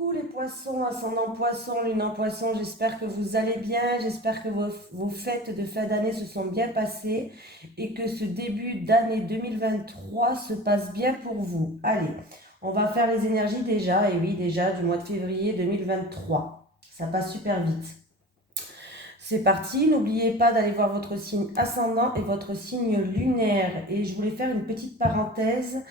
Coucou les poissons, ascendant poisson, lune en poisson, j'espère que vous allez bien, j'espère que vos fêtes de fin d'année se sont bien passées et que ce début d'année 2023 se passe bien pour vous. Allez, on va faire les énergies déjà, et oui déjà du mois de février 2023, ça passe super vite. C'est parti, n'oubliez pas d'aller voir votre signe ascendant et votre signe lunaire. Et je voulais faire une petite parenthèse.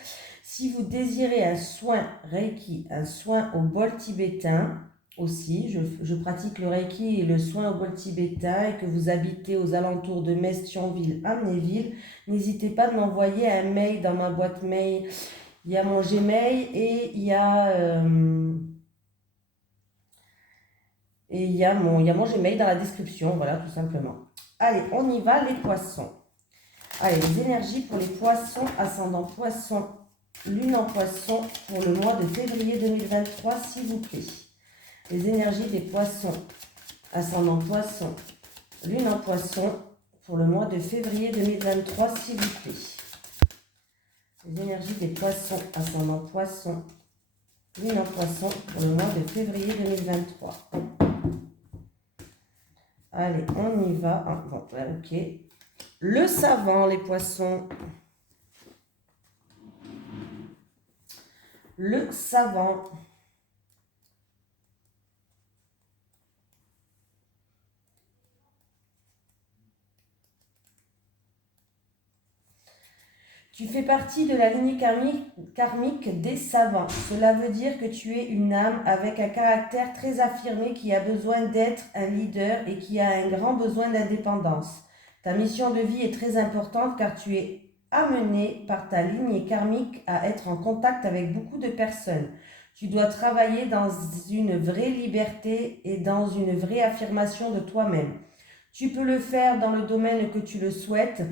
Si vous désirez un soin Reiki, un soin au bol tibétain aussi, je pratique le Reiki et le soin au bol tibétain et que vous habitez aux alentours de Metz, Thionville, Amnéville, n'hésitez pas de m'envoyer un mail dans ma boîte mail. Il y a mon Gmail et il y a... il y a mon Gmail dans la description, voilà, tout simplement. Allez, on y va, les poissons. Allez, les énergies pour les poissons, ascendant poisson, lune en poisson, pour le mois de février 2023, s'il vous plaît. Les énergies des poissons, ascendant poisson, lune en poisson, pour le mois de février 2023, s'il vous plaît. Les énergies des poissons, ascendant poisson, lune en poisson, pour le mois de février 2023. Allez, on y va. Ah, bon, ok. Le savant, les poissons. Le savant. Tu fais partie de la lignée karmique des savants. Cela veut dire que tu es une âme avec un caractère très affirmé qui a besoin d'être un leader et qui a un grand besoin d'indépendance. Ta mission de vie est très importante car tu es amené par ta lignée karmique à être en contact avec beaucoup de personnes. Tu dois travailler dans une vraie liberté et dans une vraie affirmation de toi-même. Tu peux le faire dans le domaine que tu le souhaites,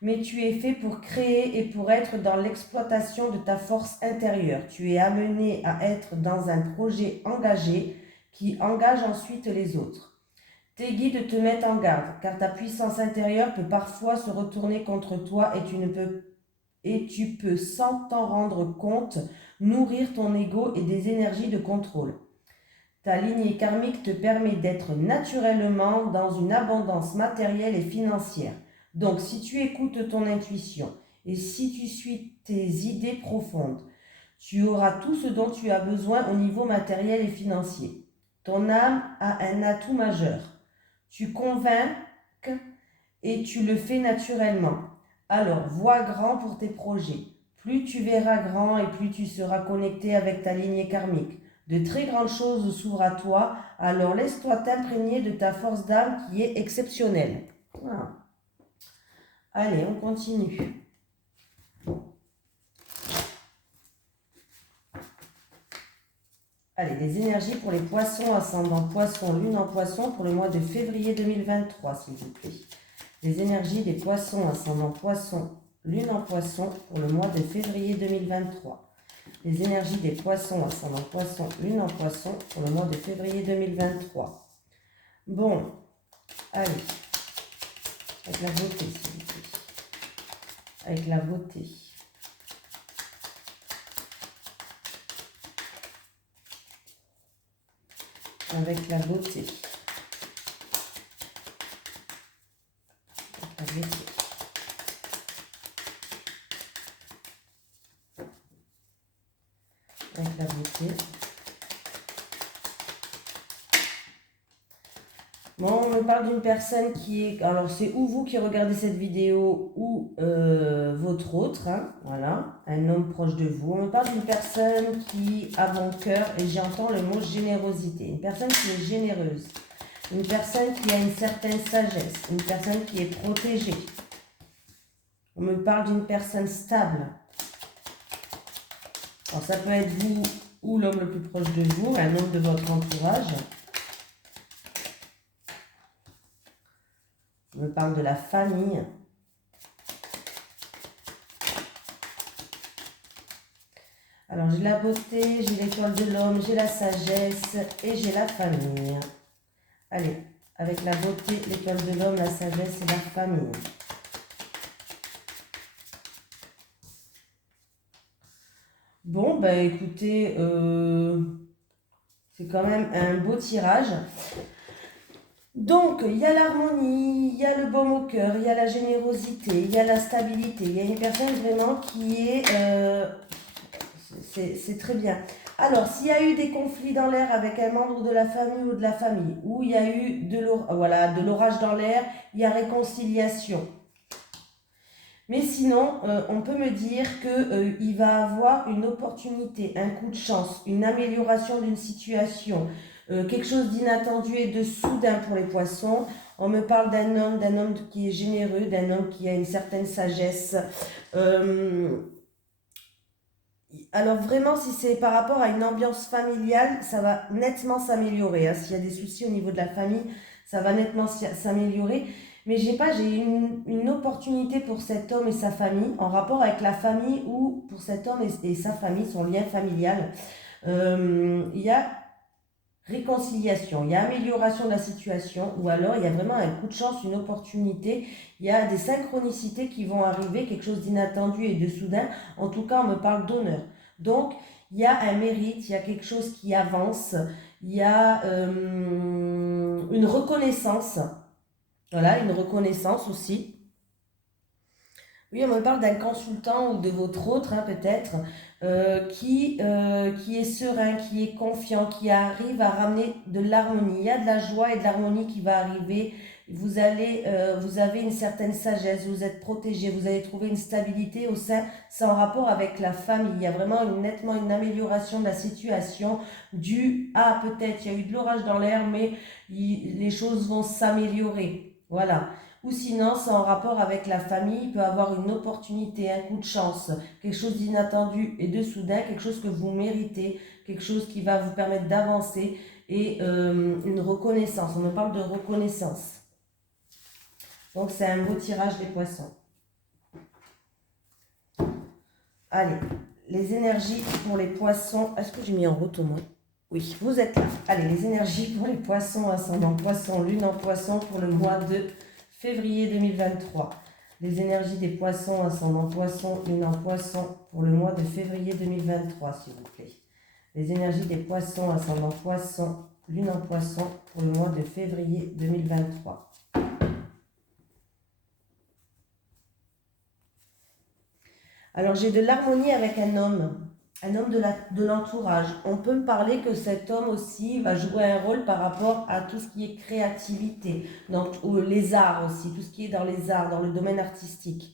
mais tu es fait pour créer et pour être dans l'exploitation de ta force intérieure. Tu es amené à être dans un projet engagé qui engage ensuite les autres. Tes guides te mettent en garde, car ta puissance intérieure peut parfois se retourner contre toi et tu peux, sans t'en rendre compte, nourrir ton ego et des énergies de contrôle. Ta lignée karmique te permet d'être naturellement dans une abondance matérielle et financière. Donc, si tu écoutes ton intuition et si tu suis tes idées profondes, tu auras tout ce dont tu as besoin au niveau matériel et financier. Ton âme a un atout majeur. Tu convaincs et tu le fais naturellement. Alors, vois grand pour tes projets. Plus tu verras grand et plus tu seras connecté avec ta lignée karmique. De très grandes choses s'ouvrent à toi, alors laisse-toi t'imprégner de ta force d'âme qui est exceptionnelle. Voilà. Allez, on continue. Allez, des énergies pour les poissons, ascendant poisson, lune en poisson, pour le mois de février 2023, s'il vous plaît. Les énergies des poissons, ascendant poisson, lune en poisson, pour le mois de février 2023. Les énergies des poissons, ascendant poisson, lune en poisson, pour le mois de février 2023. Bon, allez, avec la beauté, s'il vous plaît. Avec la beauté. Avec la beauté. Avec la beauté. Avec la beauté. Bon, on me parle d'une personne qui est... Alors, c'est ou vous qui regardez cette vidéo ou votre autre, hein, voilà, un homme proche de vous. On me parle d'une personne qui a bon cœur et j'entends le mot générosité. Une personne qui est généreuse. Une personne qui a une certaine sagesse. Une personne qui est protégée. On me parle d'une personne stable. Alors, ça peut être vous ou l'homme le plus proche de vous, un homme de votre entourage. On me parle de la famille. Alors, j'ai la beauté, j'ai l'étoile de l'homme, j'ai la sagesse et j'ai la famille. Allez, avec la beauté, l'étoile de l'homme, la sagesse et la famille. Bon, ben écoutez, C'est quand même un beau tirage. Donc, il y a l'harmonie, il y a le baume au cœur, il y a la générosité, il y a la stabilité. Il y a une personne vraiment qui est... c'est très bien. Alors, s'il y a eu des conflits dans l'air avec un membre de la famille ou de la famille, ou il y a eu de l'orage dans l'air, il y a réconciliation. Mais sinon, on peut me dire qu'il va avoir une opportunité, un coup de chance, une amélioration d'une situation, quelque chose d'inattendu et de soudain pour les poissons. On me parle d'un homme qui est généreux, d'un homme qui a une certaine sagesse. Alors vraiment, si c'est par rapport à une ambiance familiale, ça va nettement s'améliorer. Hein. S'il y a des soucis au niveau de la famille, ça va nettement s'améliorer. Mais j'ai une opportunité pour cet homme et sa famille, en rapport avec la famille ou pour cet homme et sa famille, son lien familial. Il y a réconciliation, il y a amélioration de la situation, ou alors il y a vraiment un coup de chance, une opportunité, il y a des synchronicités qui vont arriver, quelque chose d'inattendu et de soudain. En tout cas, on me parle d'honneur. Donc, il y a un mérite, il y a quelque chose qui avance, il y a une reconnaissance, voilà, une reconnaissance aussi. Oui, on me parle d'un consultant ou de votre autre, hein, peut-être, qui est serein, qui est confiant, qui arrive à ramener de l'harmonie. Il y a de la joie et de l'harmonie qui va arriver. Vous avez une certaine sagesse, vous êtes protégé, vous allez trouver une stabilité au sein, c'est en rapport avec la famille. Il y a vraiment nettement une amélioration de la situation due à peut-être, il y a eu de l'orage dans l'air, mais les choses vont s'améliorer. Voilà. Ou sinon, c'est en rapport avec la famille, il peut avoir une opportunité, un coup de chance, quelque chose d'inattendu et de soudain, quelque chose que vous méritez, quelque chose qui va vous permettre d'avancer et une reconnaissance. On me parle de reconnaissance. Donc, c'est un beau tirage des poissons. Allez, les énergies pour les poissons. Est-ce que j'ai mis en route au moins? Oui, vous êtes là. Allez, les énergies pour les poissons, ascendant poisson, lune en poisson pour le mois de février 2023. Les énergies des poissons, ascendant poisson, lune en poisson pour le mois de février 2023, s'il vous plaît. Les énergies des poissons, ascendant poisson, lune en poisson pour le mois de février 2023. Alors, j'ai de l'harmonie avec un homme de l'entourage. On peut me parler que cet homme aussi va jouer un rôle par rapport à tout ce qui est créativité, donc les arts aussi, tout ce qui est dans les arts, dans le domaine artistique.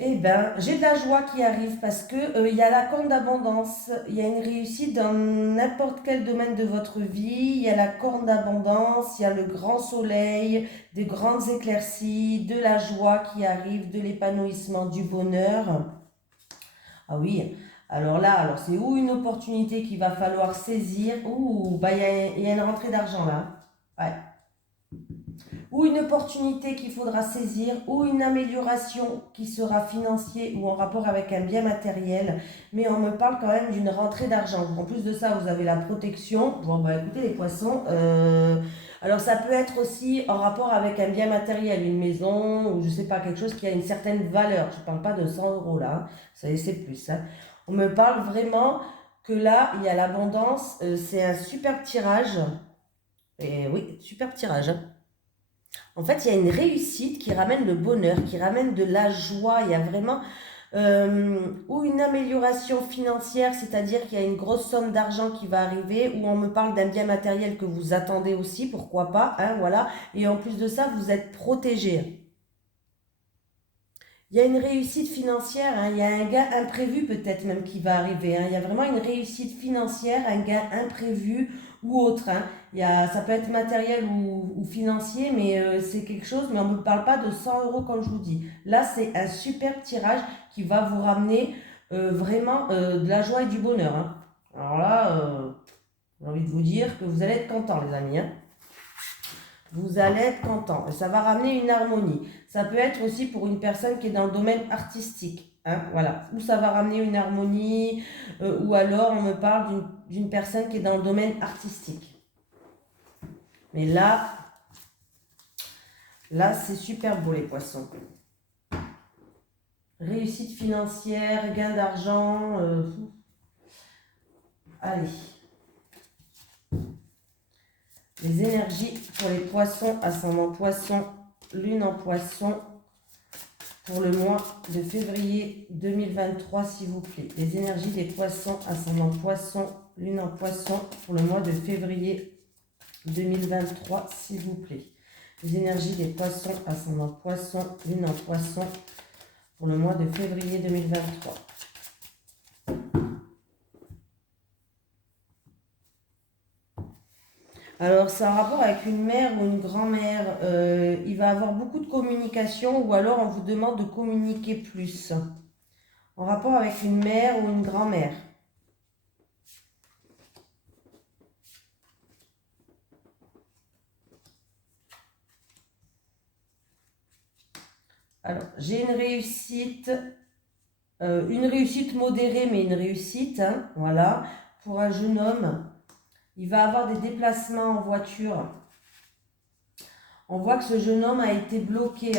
Eh bien, j'ai de la joie qui arrive parce que il y a la corne d'abondance, il y a une réussite dans n'importe quel domaine de votre vie, il y a la corne d'abondance, il y a le grand soleil, des grandes éclaircies, de la joie qui arrive, de l'épanouissement, du bonheur. Ah oui, alors c'est ou une opportunité qu'il va falloir saisir, ou bah, il y a une rentrée d'argent là. Ouais. Ou une opportunité qu'il faudra saisir, ou une amélioration qui sera financière ou en rapport avec un bien matériel. Mais on me parle quand même d'une rentrée d'argent. En plus de ça, vous avez la protection. Bon, bah écoutez, les poissons, alors ça peut être aussi en rapport avec un bien matériel, une maison, ou je sais pas, quelque chose qui a une certaine valeur. Je ne parle pas de 100 euros là, ça c'est plus. Hein. On me parle vraiment que là, il y a l'abondance. C'est un superbe tirage. Et oui, superbe tirage. Hein. En fait, il y a une réussite qui ramène le bonheur, qui ramène de la joie. Il y a vraiment ou une amélioration financière, c'est-à-dire qu'il y a une grosse somme d'argent qui va arriver, ou on me parle d'un bien matériel que vous attendez aussi, pourquoi pas, hein, voilà. Et en plus de ça, vous êtes protégé. Il y a une réussite financière, hein, il y a un gain imprévu peut-être même qui va arriver. Hein, il y a vraiment une réussite financière, un gain imprévu ou autre. Hein. Ça peut être matériel ou financier, mais c'est quelque chose, mais on ne me parle pas de 100 euros comme je vous dis. Là, c'est un super tirage qui va vous ramener vraiment de la joie et du bonheur. Hein. Alors là, j'ai envie de vous dire que vous allez être contents, les amis. Hein. Vous allez être content. Et ça va ramener une harmonie. Ça peut être aussi pour une personne qui est dans le domaine artistique. Hein, voilà. Ou ça va ramener une harmonie, ou alors on me parle d'une personne qui est dans le domaine artistique. Mais là, Là, c'est super beau les poissons. Réussite financière, gain d'argent. Allez. Les énergies pour les poissons, ascendant poisson, lune en poisson, pour le mois de février 2023, s'il vous plaît. Les énergies des poissons, ascendant poisson, lune en poisson, pour le mois de février 2023, s'il vous plaît. Les énergies des poissons, ascendant poisson, lune en poisson, pour le mois de février 2023. Alors, c'est un rapport avec une mère ou une grand-mère. Il va avoir beaucoup de communication ou alors on vous demande de communiquer plus. En rapport avec une mère ou une grand-mère. Alors, j'ai une réussite modérée, mais une réussite, hein, voilà, pour un jeune homme. Il va avoir des déplacements en voiture. On voit que ce jeune homme a été bloqué.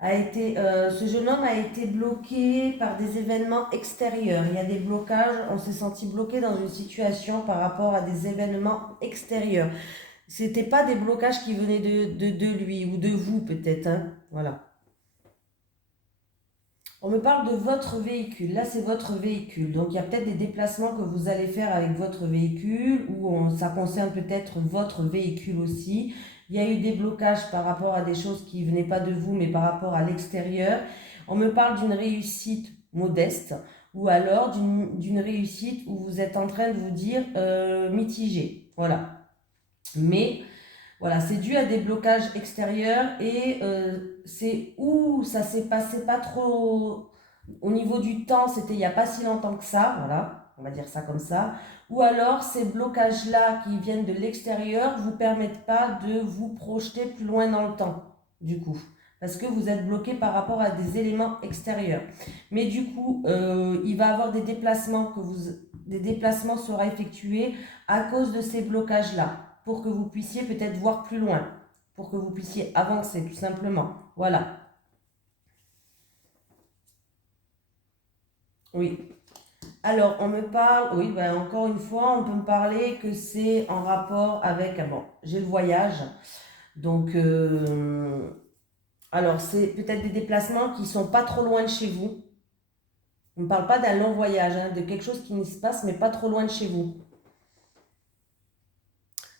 Ce jeune homme a été bloqué par des événements extérieurs. Il y a des blocages, on s'est senti bloqué dans une situation par rapport à des événements extérieurs. C'était pas des blocages qui venaient de lui ou de vous peut-être, hein, voilà. On me parle de votre véhicule. Là, c'est votre véhicule. Donc, il y a peut-être des déplacements que vous allez faire avec votre véhicule ou ça concerne peut-être votre véhicule aussi. Il y a eu des blocages par rapport à des choses qui ne venaient pas de vous, mais par rapport à l'extérieur. On me parle d'une réussite modeste ou alors d'une réussite où vous êtes en train de vous dire mitigé. Voilà. Mais voilà, c'est dû à des blocages extérieurs et c'est où ça s'est passé pas trop au niveau du temps, c'était il n'y a pas si longtemps que ça, voilà, on va dire ça comme ça. Ou alors ces blocages-là qui viennent de l'extérieur vous permettent pas de vous projeter plus loin dans le temps, du coup. Parce que vous êtes bloqué par rapport à des éléments extérieurs. Mais du coup, il va y avoir des déplacements des déplacements seront effectués à cause de ces blocages-là pour que vous puissiez peut-être voir plus loin, pour que vous puissiez avancer tout simplement. Voilà. Oui. Alors, on me parle, oui, ben encore une fois, on peut me parler que c'est en rapport avec, bon, j'ai le voyage, donc, alors c'est peut-être des déplacements qui sont pas trop loin de chez vous. On ne parle pas d'un long voyage, hein, de quelque chose qui se passe, mais pas trop loin de chez vous.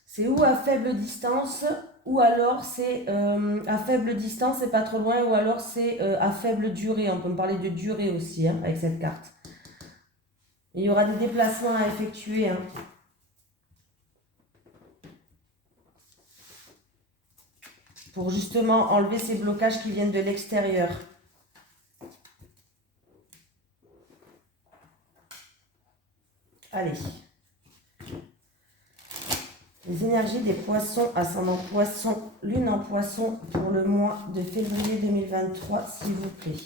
C'est ou à faible distance, ou alors c'est à faible distance et pas trop loin, ou alors c'est à faible durée. On peut me parler de durée aussi, hein, avec cette carte. Il y aura des déplacements à effectuer, hein, pour justement enlever ces blocages qui viennent de l'extérieur. Allez. Les énergies des poissons, ascendant poisson, lune en poisson pour le mois de février 2023, s'il vous plaît.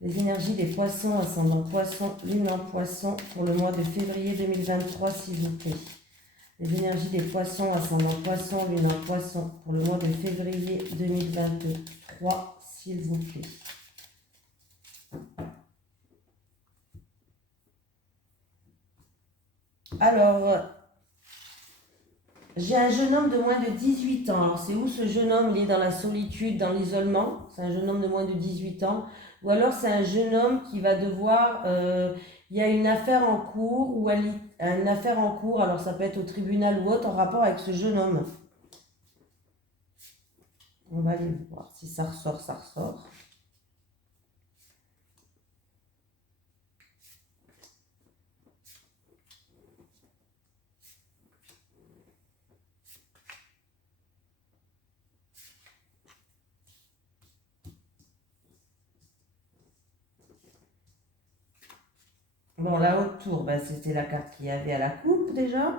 Les énergies des poissons, ascendant poisson, lune en poisson pour le mois de février 2023, s'il vous plaît. Les énergies des poissons, ascendant poisson, lune en poisson pour le mois de février 2023, s'il vous plaît. Alors, j'ai un jeune homme de moins de 18 ans. Alors, c'est où ce jeune homme? Il est dans la solitude, dans l'isolement. C'est un jeune homme de moins de 18 ans. Ou alors, c'est un jeune homme qui va devoir... il y a une affaire en cours, ou une affaire en cours, alors ça peut être au tribunal ou autre, en rapport avec ce jeune homme. On va aller voir si ça ressort, ça ressort. Bon, la haute tour, ben, c'était la carte qu'il y avait à la coupe déjà.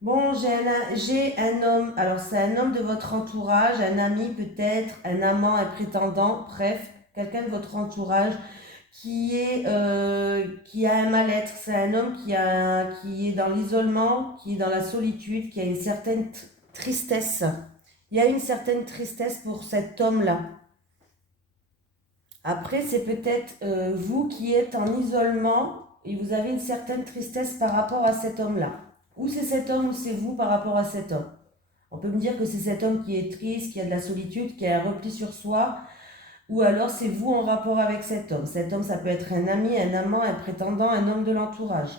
Bon, j'ai un homme, alors c'est un homme de votre entourage, un ami peut-être, un amant, un prétendant, bref, quelqu'un de votre entourage qui a un mal-être. C'est un homme qui est dans l'isolement, qui est dans la solitude, qui a une certaine tristesse. Il y a une certaine tristesse pour cet homme-là. Après, c'est peut-être vous qui êtes en isolement et vous avez une certaine tristesse par rapport à cet homme-là. Ou c'est cet homme ou c'est vous par rapport à cet homme. On peut me dire que c'est cet homme qui est triste, qui a de la solitude, qui a un repli sur soi, ou alors c'est vous en rapport avec cet homme. Cet homme, ça peut être un ami, un amant, un prétendant, un homme de l'entourage.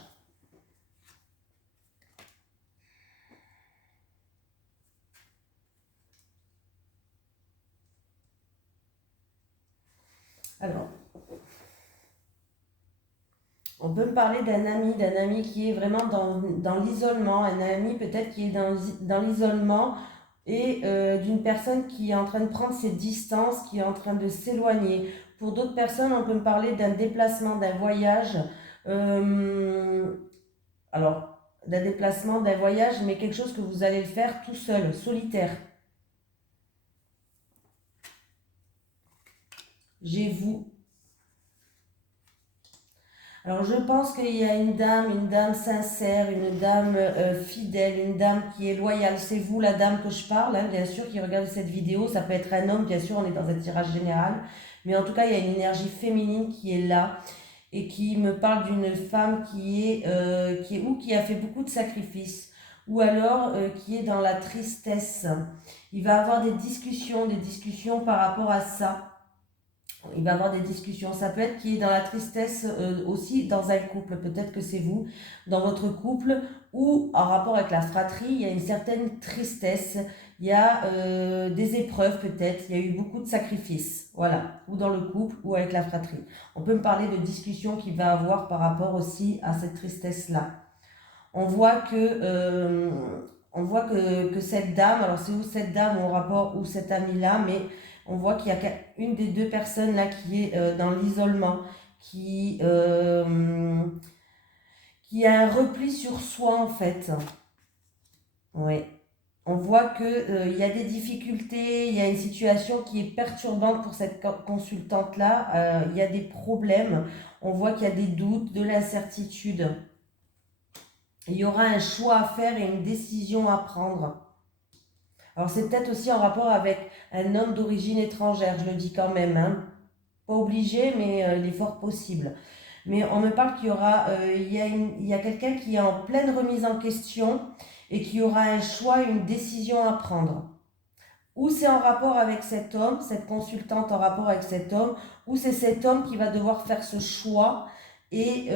Alors, on peut me parler d'un ami qui est vraiment dans l'isolement, un ami peut-être qui est dans l'isolement et d'une personne qui est en train de prendre ses distances, qui est en train de s'éloigner. Pour d'autres personnes, on peut me parler d'un déplacement, d'un voyage. Euh, alors, d'un déplacement, d'un voyage, mais quelque chose que vous allez faire tout seul, solitaire. J'ai vous. Alors je pense qu'il y a une dame sincère, une dame fidèle, une dame qui est loyale. C'est vous la dame que je parle, hein, bien sûr, qui regarde cette vidéo. Ça peut être un homme, bien sûr, on est dans un tirage général. Mais en tout cas, il y a une énergie féminine qui est là et qui me parle d'une femme qui a fait beaucoup de sacrifices ou alors qui est dans la tristesse. Il va avoir des discussions par rapport à ça. Il va avoir des discussions. Ça peut être qu'il est dans la tristesse aussi dans un couple. Peut-être que c'est vous, dans votre couple, ou en rapport avec la fratrie, il y a une certaine tristesse. Il y a des épreuves peut-être. Il y a eu beaucoup de sacrifices. Voilà. Ou dans le couple, ou avec la fratrie. On peut me parler de discussions qu'il va avoir par rapport aussi à cette tristesse-là. On voit que cette dame, alors c'est où cette dame en rapport ou cet ami-là, mais on voit qu'il y a une des deux personnes là qui est dans l'isolement, qui a un repli sur soi en fait. Oui. On voit qu'il y a des difficultés, il y a une situation qui est perturbante pour cette consultante-là, il y a des problèmes, on voit qu'il y a des doutes, de l'incertitude. Il y aura un choix à faire et une décision à prendre. Alors c'est peut-être aussi en rapport avec un homme d'origine étrangère, je le dis quand même, hein. Pas obligé, mais il est fort possible. Mais on me parle qu'il y aura, il y a quelqu'un qui est en pleine remise en question et qui aura un choix, une décision à prendre. Ou c'est en rapport avec cet homme, cette consultante en rapport avec cet homme, ou c'est cet homme qui va devoir faire ce choix et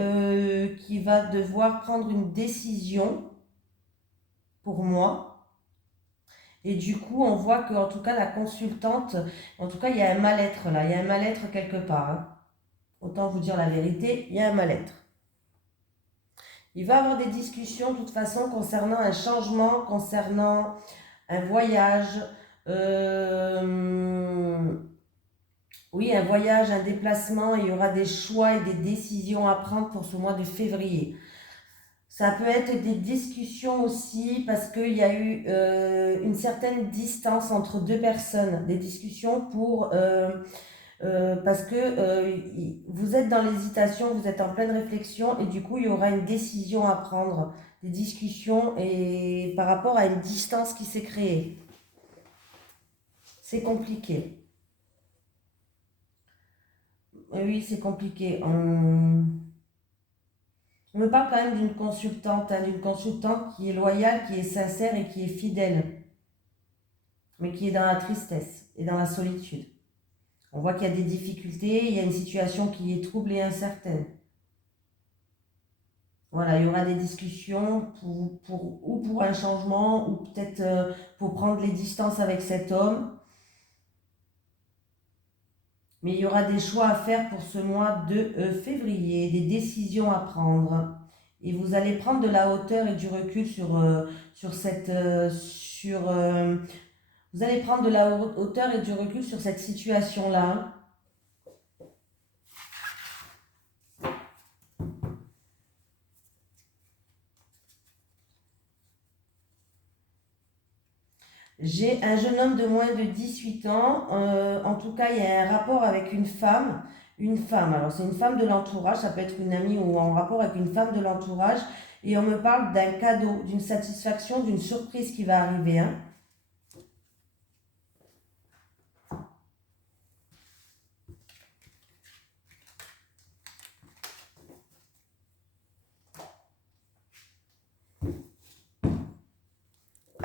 qui va devoir prendre une décision pour moi. Et du coup, on voit qu'en tout cas, la consultante, en tout cas, il y a un mal-être là, il y a un mal-être quelque part, hein. Autant vous dire la vérité, il y a un mal-être. Il va y avoir des discussions de toute façon concernant un changement, concernant un voyage, oui, un voyage, un déplacement. Il y aura des choix et des décisions à prendre pour ce mois de février. Ça peut être des discussions aussi parce qu'il y a eu une certaine distance entre deux personnes, des discussions parce que vous êtes dans l'hésitation, vous êtes en pleine réflexion et du coup il y aura une décision à prendre, des discussions et par rapport à une distance qui s'est créée. C'est compliqué. Oui, c'est compliqué. On me parle quand même d'une consultante qui est loyale, qui est sincère et qui est fidèle, mais qui est dans la tristesse et dans la solitude. On voit qu'il y a des difficultés, il y a une situation qui est trouble et incertaine. Voilà, il y aura des discussions ou pour un changement, ou peut-être pour prendre les distances avec cet homme. Mais il y aura des choix à faire pour ce mois de février, des décisions à prendre. Et vous allez prendre de la hauteur et du recul vous allez prendre de la hauteur et du recul sur cette situation-là. J'ai un jeune homme de moins de 18 ans. En tout cas, il y a un rapport avec une femme. une femme. Alors, c'est une femme de l'entourage, ça peut être une amie ou en rapport avec une femme de l'entourage. Et on me parle d'un cadeau, d'une satisfaction, d'une surprise qui va arriver. Hein.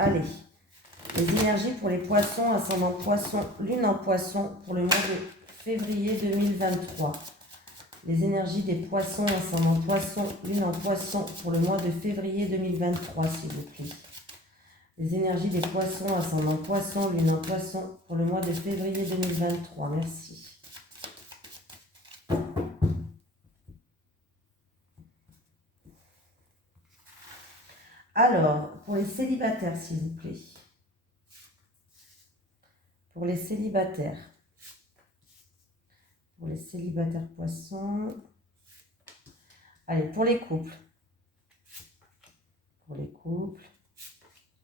Allez, les énergies pour les poissons, ascendant poisson, lune en poisson pour le mois de février 2023. Les énergies des poissons, ascendant poisson, lune en poisson pour le mois de février 2023, s'il vous plaît. Les énergies des poissons, ascendant poisson, lune en poisson pour le mois de février 2023. Merci. Alors, pour les célibataires, s'il vous plaît. Pour les célibataires. Pour les célibataires poissons. Allez, pour les couples. Pour les couples.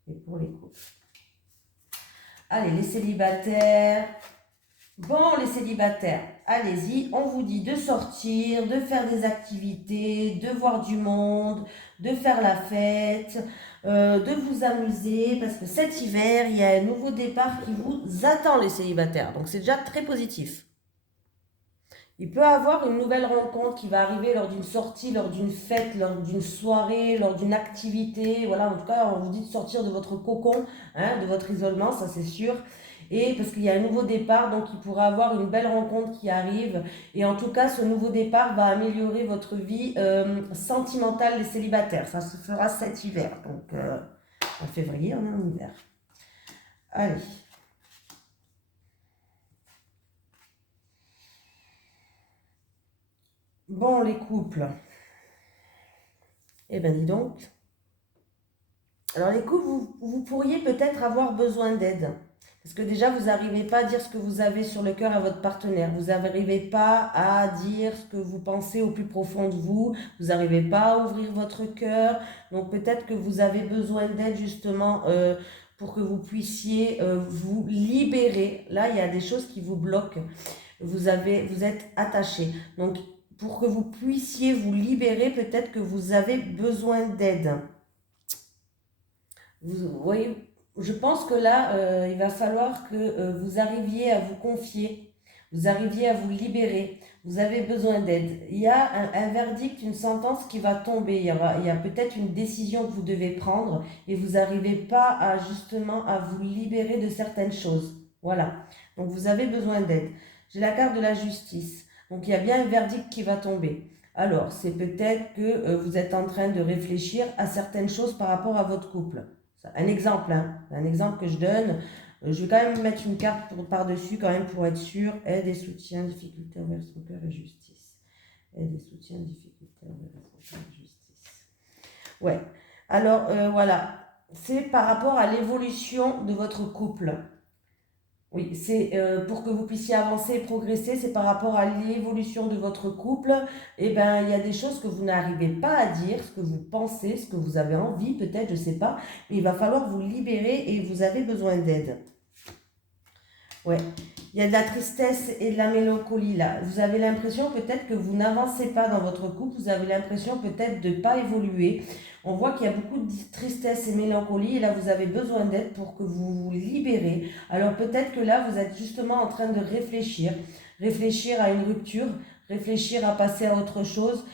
Et pour les couples. Allez, les célibataires. Bon, les célibataires, allez-y, on vous dit de sortir, de faire des activités, de voir du monde, de faire la fête, de vous amuser, parce que cet hiver, il y a un nouveau départ qui vous attend, les célibataires. Donc, c'est déjà très positif. Il peut y avoir une nouvelle rencontre qui va arriver lors d'une sortie, lors d'une fête, lors d'une soirée, lors d'une activité. Voilà, en tout cas, on vous dit de sortir de votre cocon, hein, de votre isolement, ça c'est sûr. Et parce qu'il y a un nouveau départ, donc il pourra avoir une belle rencontre qui arrive. Et en tout cas, ce nouveau départ va améliorer votre vie sentimentale des célibataires. Ça se fera cet hiver. Donc, en février, on est en hiver. Allez. Bon, les couples. Eh bien, dis donc. Alors, les couples, vous pourriez peut-être avoir besoin d'aide. Parce que déjà, vous n'arrivez pas à dire ce que vous avez sur le cœur à votre partenaire. Vous n'arrivez pas à dire ce que vous pensez au plus profond de vous. Vous n'arrivez pas à ouvrir votre cœur. Donc peut-être que vous avez besoin d'aide justement pour que vous puissiez vous libérer. Là, il y a des choses qui vous bloquent. Vous êtes attaché. Donc pour que vous puissiez vous libérer, peut-être que vous avez besoin d'aide. Vous voyez, je pense que là, il va falloir que vous arriviez à vous confier, vous arriviez à vous libérer, vous avez besoin d'aide. Il y a un verdict, une sentence qui va tomber, il y a peut-être une décision que vous devez prendre et vous n'arrivez pas à justement à vous libérer de certaines choses. Voilà, donc vous avez besoin d'aide. J'ai la carte de la justice, donc il y a bien un verdict qui va tomber. Alors, c'est peut-être que vous êtes en train de réfléchir à certaines choses par rapport à votre couple. Un exemple, hein, un exemple que je donne. Je vais quand même mettre une carte par-dessus quand même pour être sûr. Aide et soutien, difficulté envers son cœur et justice. Aide et soutien, difficulté envers son cœur et justice. Ouais. Alors, voilà. C'est par rapport à l'évolution de votre couple. Oui, c'est pour que vous puissiez avancer et progresser, c'est par rapport à l'évolution de votre couple. Eh bien, il y a des choses que vous n'arrivez pas à dire, ce que vous pensez, ce que vous avez envie, peut-être, je ne sais pas. Mais il va falloir vous libérer et vous avez besoin d'aide. Ouais, il y a de la tristesse et de la mélancolie là. Vous avez l'impression peut-être que vous n'avancez pas dans votre couple, vous avez l'impression peut-être de ne pas évoluer. On voit qu'il y a beaucoup de tristesse et mélancolie et là vous avez besoin d'aide pour que vous vous libérez. Alors peut-être que là vous êtes justement en train de réfléchir à une rupture, réfléchir à passer à autre chose,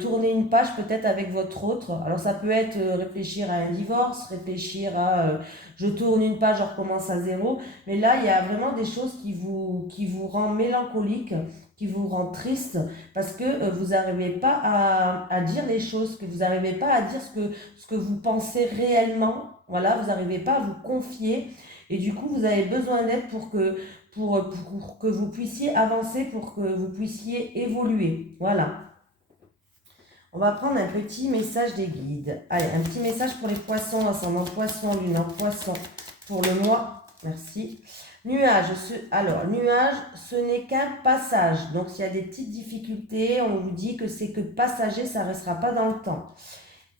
tourner une page peut-être avec votre autre. Alors ça peut être réfléchir à un divorce, réfléchir à je tourne une page, je recommence à zéro. Mais là, il y a vraiment des choses qui vous rend mélancolique, qui vous rend triste, parce que vous n'arrivez pas à dire les choses, que vous n'arrivez pas à dire ce que vous pensez réellement. Voilà, vous n'arrivez pas à vous confier. Et du coup, vous avez besoin d'aide pour que vous puissiez avancer, pour que vous puissiez évoluer. Voilà. On va prendre un petit message des guides. Allez, un petit message pour les poissons, ascendant poisson, lune en poisson, pour le mois. Merci. Nuage, nuage, ce n'est qu'un passage. Donc, s'il y a des petites difficultés, on vous dit que c'est que passager, ça ne restera pas dans le temps.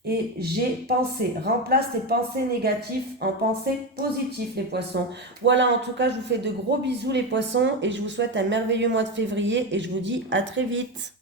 et j'ai pensé. Remplace tes pensées négatives en pensées positives, les poissons. Voilà, en tout cas, je vous fais de gros bisous, les poissons, et je vous souhaite un merveilleux mois de février, et je vous dis à très vite.